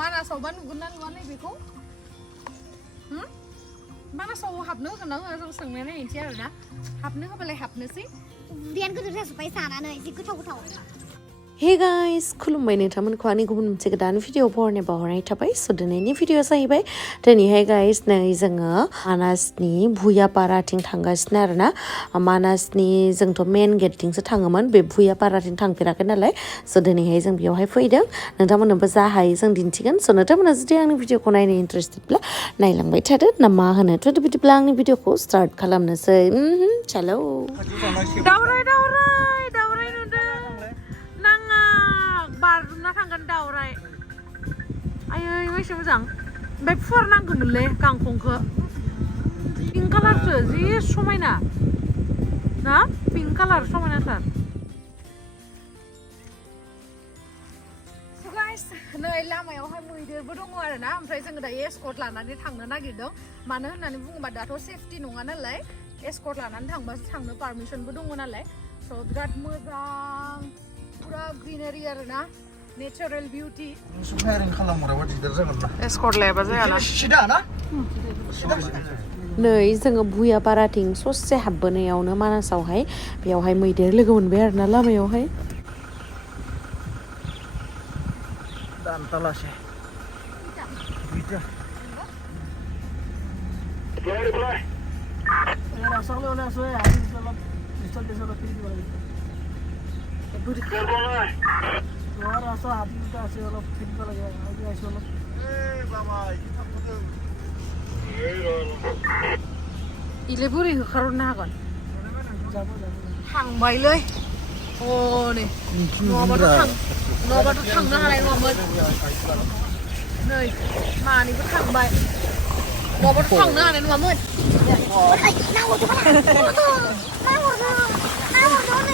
मानासावबा नुगोन ना नुवा नैबेखौ मानासाव हाबनो होगोन ना होआ जों सोंनानै नायनोसै आरोना हाबनो होबालाय हाबनोसै उदैयानो गोदोर जाजोब्बाय जानानै जि गोथाव गोथाव Hey guys, Khulumbai नोंथांमोनखौ आंनि गुबुन मोनसे गोदान भिडिअ बहरनाय बावहरनाय थाबाय स' दिनैनि भिडिअ जाहैबाय दिनैहाय गाइस नै जोङो मानासनि भुयापाराथिं थांगासिनो आरोना मानासनि जोंथ' मेन गेटथिंसो थाङोमोन बे भुयापाराथिं थांफेराखै नालाय स' दिनैहाय जों बेयावहाय फैदों नोंथांमोननोबो जा हायो जों दिन्थिगोन स' नोंथांमोना जुदि आंनि भिडिअखौ नायनो इन्टारेस्टेडब्ला नायलांबाय थादो ना मा होनो थ' बिदिब्ला आंनि भिडिअखौ स्टार्ट खालामनोसै चलो दावराय नुदों नाङा बारजुमना थांगोन दावराय आयै बेसे मोजां ओमफ्राय फुवारनांगौमोनलै गांखंखौ पिंक कालारसो जि समायना ना पिंक कालार समायनाथार नै लामायावहाय मैदेरबो दङ आरोना ओमफ्राय जोङो दायो एस्कर्ट लानानै थांनो नागिरदों मानो होननानै बुङोबा दाथ' सेफटि नङा नालाय एस्कर्ट लानानै थांबासो थांनो पारमिसनबो दङ नालाय स' बिराद मोजां पुरा ग्रिनारि आरोना नेचारेल बिउटि एस्कर्ट लायाबा जायाना नै जोङो भुयापाराथिं ससे हाबबोनायावनो मानासावहाय बेयावहाय मैदेर लोगो मोनबाय आरोना लामायावहाय Tantalase. Bisa. Rasa lo na so ya, dalam instan desa lo pilih lagi. Budi. Rasa hati kita se lo pilih lagi, lagi aso lo. Baba. Ile buri kharuna hagon. Thangbai ley. Oh nih. नङाबाथ' थांनो हानाय नङामोन नै मानिबो थांबाय नङाबाथ' थांनो हानाय नङामोन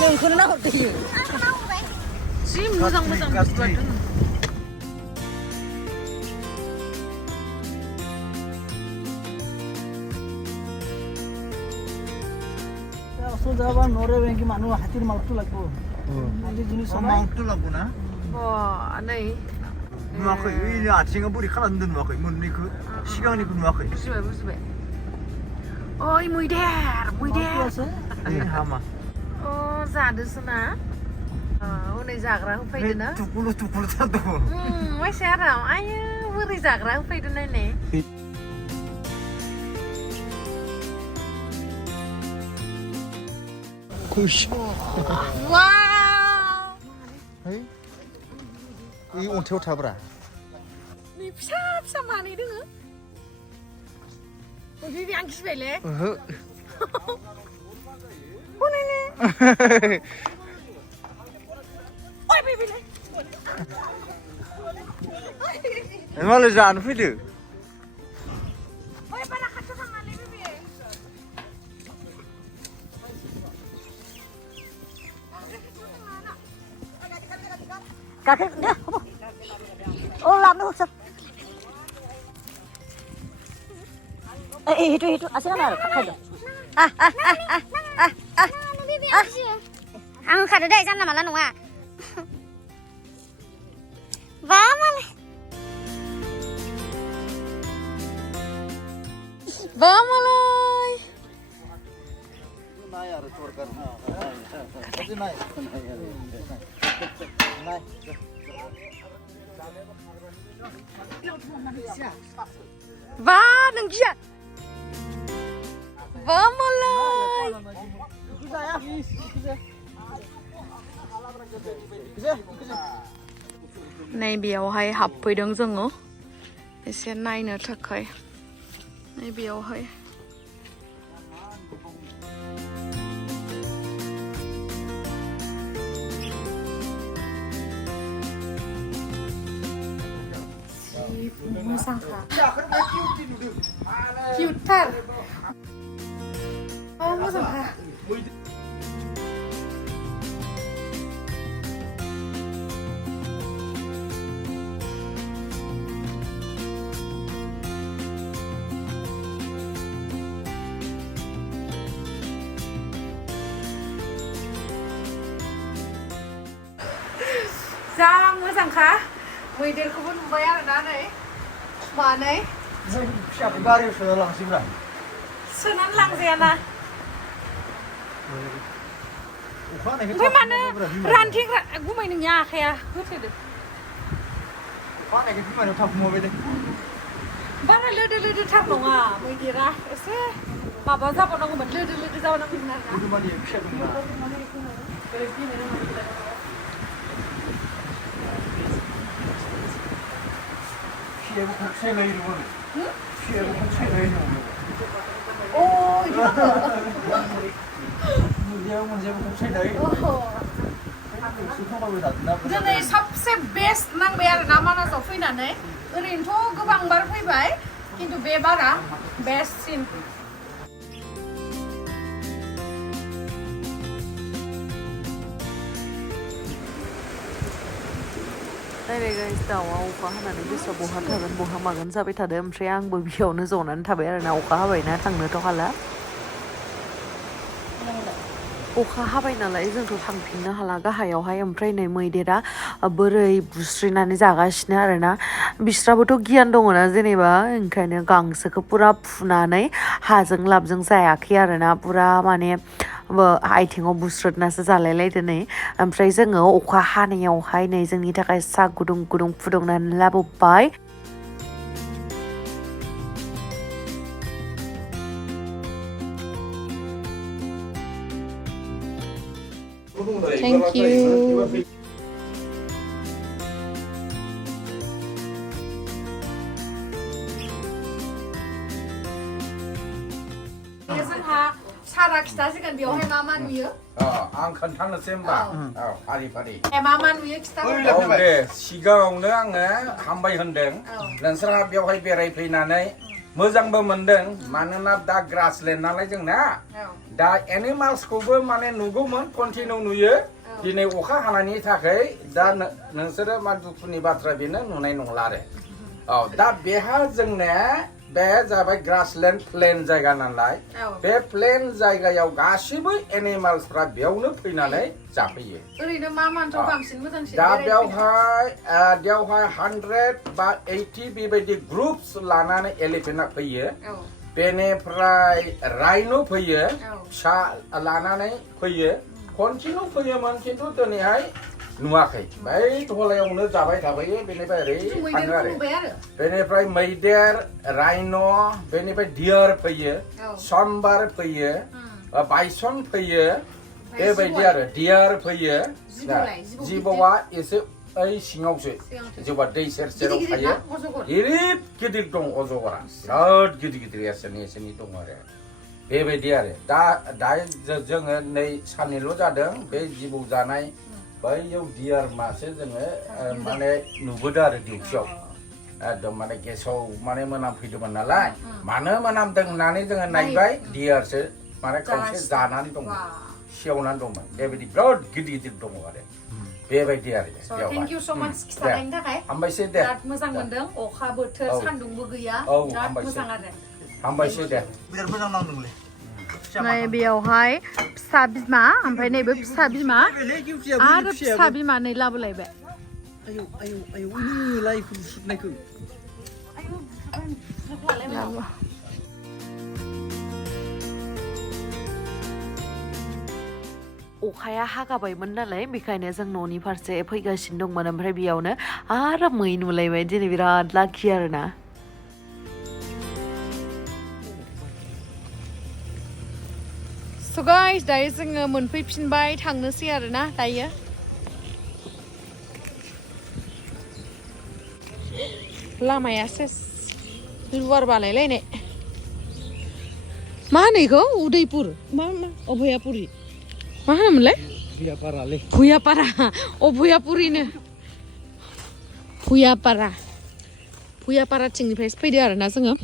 नोंखौनो नाहरदों जि मोजां मोजां बुस्थुआ दङ असो जाबा नरे बेंकी मानु हातीर माउटु लागबो आदि जिनिस माउटु लागबो ना नै नुवाखै ओइ आथिङा बोरै खालामदों नुवाखै मोननैखौ सिगांनिखौ नुवाखै बुजिबाय ओइ मैदेर हामा अ जादोसो ना हनै जाग्रा होफैदो ना तुकुलु जादों माइसे आराम आयो बोरै जाग्रा होफैदो नायनाय खुश वाव है इ अन्थायाव थाब्रा नै फिसा फिसा मानै दोङो ओइ आं गिबायलै ओहो हनैनो ओइ बेबिलै मालाय जानो फैदो ओइ बारा खाथियाव थांनानै बेबि गाखो दे oh làm nó sập itu asal mana khai được ăn khai được đây gian là mà lần à vá mà Vamos lá. Naina ada torkan. Tapi naik. Naik. Va đừng kia. Vamos lá. Này बेयावहाय हाबफैदों जोङो एसे नायनो थाखाय नै बेयावहाय मोजांखा किउटथार मोजांखा जा मोजांखा मैदेरखौबो नुबाय आरोना नै मानै जों फिसाखौ गारियाव सोना लांसैब्रा सोनानै लांजायाना अखा हानायखाय ओमफ्राय मानो रानथेग्रा गुमै नोंनि आखाया होथेदो अखा हानायखाय बिमानाव थाबखुमाबाय दे बारा लोदो लोदो थार नङा मैदेरा एसे माबा जाबावनांगौमोन लोदो लोदो जाबावनांगौमोन आरोना गुदुमानि फिसा दंना फिसायाबो खम सायलायो नङा फिसायाबो खम सायलायो नङा अ इदि मुलियाव मोनसेबो खम सायलायो दिनै सबसे बेस्ट नांबाय आरोना मानासाव फैनानै ओरैनोथ' गोबां बार फैबाय खिन्थु बे बारा बेस्टसिन नायबाय गाइस दाउआ अखा हानानै गोसोआव बहा थागोन बहा मागोन जाबाय थादों ओमफ्राय आंबो बेयावनो जनानै थाबाय आरोना अखा हाबायना थांनोथ' हाला अखा हाबाय नालाय जोंथ' थांफिननो हाला गाहायावहाय ओमफ्राय नै मैदेरा बोरै बुस्रिनानै जागासिनो आरोना बिस्राबोथ' गियान दङना जेनेबा ओंखायनो गांसोखौ पुरा फुनानै हाजों लाबजों जायाखै आरोना पुरा माने आथिङाव बुस्रोदनासो जालायलायदो नै ओमफ्राय जोङो अखा हानायावहाय नै जोंनि थाखाय साहा गुदुं गुदुं फुदुंनानै लाबोबाय Thank you. जोंहा सारा खिथासिगोन बेवहाय मा नुयो आं खोन्थानोसै होमबा फारि फारि मा नुयो खिथाहर दे सिगाङावनो आङो हामबाय होनदों नोंसोरहा बेवहाय बेरायफैनानै मोजांबो मोनदों मानोना दा ग्रासलेन्ड नालाय जोंना दा एनिमाल्सखौबो माने नुगौमोन कन्टिनिउ नुयो दिनै अखा हानायनि थाखाय दा नोंसोरो मा दुखुनि बाथ्रा बेनो नुनाय नंला आरो दा बेहा जोंना बे जाबाय ग्रासलेन्ड प्लेन जायगा नालाय बे प्लेन जायगायाव गासिबो एनिमाल्सफ्रा बेयावनो फैनानै जाफैयो ओरैनो मानथ' बांसिन मोजांसिन दा बेवहाय 100 बा 80 बेबायदि ग्रुप्स लानानै एलिफेन्टआ फैयो बेनिफ्राय राइन' फैयो फिसा लानानै फैयो कन्टिनिउ फैयोमोन खिन्थु दिनैहाय नुवाखै बै धलायावनो जाबाय थाबायो बेनिफ्राय ओरै थाङो आरो बेनिफ्राय मैदेर राइन' बेनिफ्राय डियार फैयो समबार फैयो बायसन फैयो बेबायदि आरो डियार फैयो जिबौआ एसे ओइ सिङावसो जेनेबा दै सेर सेराव थायो गिदिर गिदिर दं अजगरा बिराद गिदिर गिदिर एसेनि दं आरो बेबायदि आरो दा जोङो नै साननैल' जादों बे जिबौ जानाय बैयाव डियार मासे जोङो माने नुबोदों आरो डिउटियाव एकदम माने गेसाव माने मोनामफैदोंमोन नालाय मानो मोनामदों होननानै जोङो नायबाय डियारसो माने खावसे जानानै दंमोन सेवनानै दंमोन बेबायदि बिराद गिदिर गिदिर दङ आरो बेबायदि आरो थेंक इउ स' माच खिथानायनि थाखाय हामबायसै दे बिराद मोजां मोनदों अखा बोथोर सान्दुंबो गैया बिराद मोजां आरो हामबायसै दे बिराद मोजां नांदोंलै नै बेयावहाय फिसा बिमा ओमफ्राय नैबे फिसा बिमा आरो फिसा बिमा नै लाबोलायबाय आयौ आयौ आयौ लाइखौ सुनायखौ अखाया हागाबायमोन नालाय बेखायनो जों न'नि फारसे फैगासिनो दंमोन ओमफ्राय बेयावनो आरो मै नुलायबाय दिनै बिराद लाखि आरोना So guys, दायो जोङो मोनफैफिनबाय थांनोसै आरोना दायो लामाया सेस लुवार बानायलायनाय मा होनो इखौ उदयपुर मा अभयापुरि मा होनोमोनलाय भुयापारालै भुयापारा भुयापुरिनो भुयापारा भुयापाराथिंनिफ्रायसो फैदो आरोना जोङो